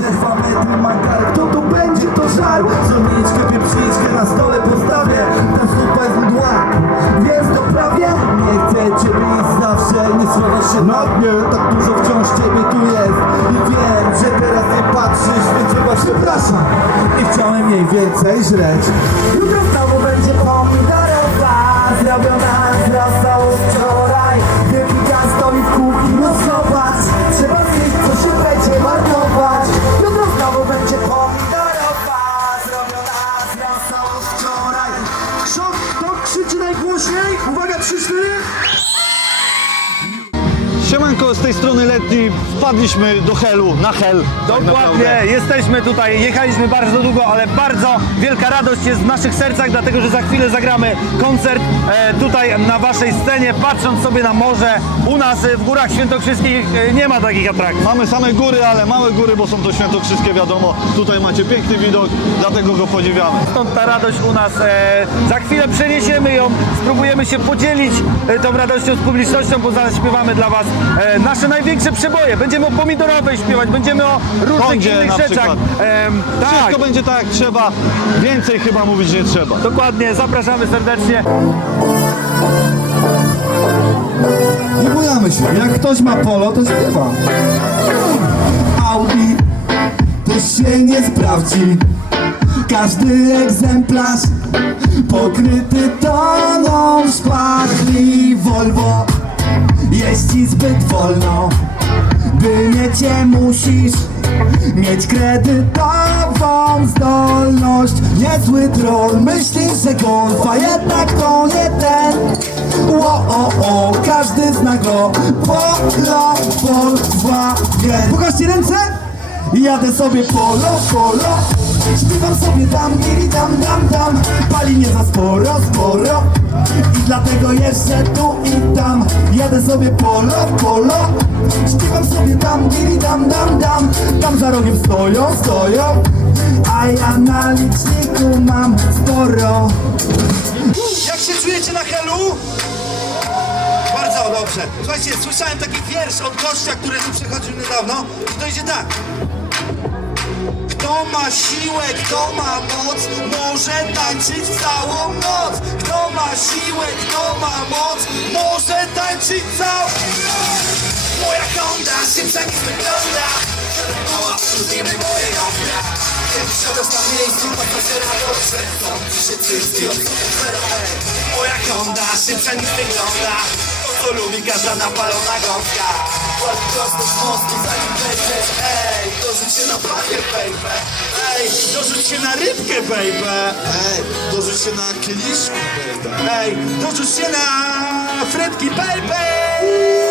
Metry makar, kto to będzie, to żar Żołniczkę, pieprzyczkę na stole postawię. Ta zupa jest mdła, więc to prawie Nie chcę ciebie i zawsze nie słowa się na mnie Tak dużo wciąż ciebie tu jest. I wiem, że teraz nie patrzysz, więc chyba przepraszam. Nie chciałem jej więcej żreć. Jutro znowu będzie pomidorowa Zrobiona sister. Strony Letni. Wpadliśmy do Helu, na Hel. tak Dokładnie, naprawdę. jesteśmy tutaj, jechaliśmy bardzo długo, ale bardzo wielka radość jest w naszych sercach, dlatego że za chwilę zagramy koncert e, tutaj na waszej scenie, patrząc sobie na morze. U nas e, w Górach Świętokrzyskich e, nie ma takich atrakcji. Mamy same góry, ale małe góry, bo są to świętokrzyskie, wiadomo. Tutaj macie piękny widok, dlatego go podziwiamy. Stąd ta radość u nas. E, za chwilę przeniesiemy ją, spróbujemy się podzielić e, tą radością z publicznością, bo zaraz śpiewamy dla was e, nasze największe przeboje. Będziemy o pomidorowej śpiewać, będziemy o różnych Kądzie innych na rzeczach. przykład. Em, tak, Wszystko będzie tak jak trzeba. Więcej chyba mówić nie trzeba. dokładnie, zapraszamy serdecznie. Nie bojamy się. Jak ktoś ma polo, to śpiewa. Audi też się nie sprawdzi. Każdy egzemplarz pokryty toną szpachli Volvo jeździ zbyt wolno Je musisz mieć kredytową zdolność? Niezły troll, myślisz, że golf, a jednak to nie ten. Ło, o, o, każdy zna go. Polo, Volkswagen Pokażcie ręce. Jadę sobie polo, polo. Śpiewam sobie dam, giri, dam, dam, dam. Pali mnie za sporo, sporo. I dlatego jeszcze tu i tam. Jadę sobie polo, polo Dam, giri, dam, dam, dam Tam za rogiem stoją, stoją A ja na liczniku mam sporo Jak się czujecie na Helu? Bardzo dobrze. Słuchajcie, słyszałem taki wiersz od gościa, który tu przychodził niedawno. I to idzie tak. Kto ma siłę, kto ma moc, może tańczyć całą noc. Kto ma siłę, kto ma moc, może tańczyć całą noc. Moja konda szybsza niż wygląda. Trudnimy moje. Kiedy siadasz na miejscu, pasażera dobrze. Są cycki od Moja konda szybsza niż wygląda. To co lubi każda napalona gąska. Płat prosto z mostu, zanim będziesz. Ej, dorzuć się na pachę, baby. Ej, dorzuć się na rybkę, baby. Ej, dorzuć się na kieliszku, baby. Ej, dorzuć się na frytki, baby.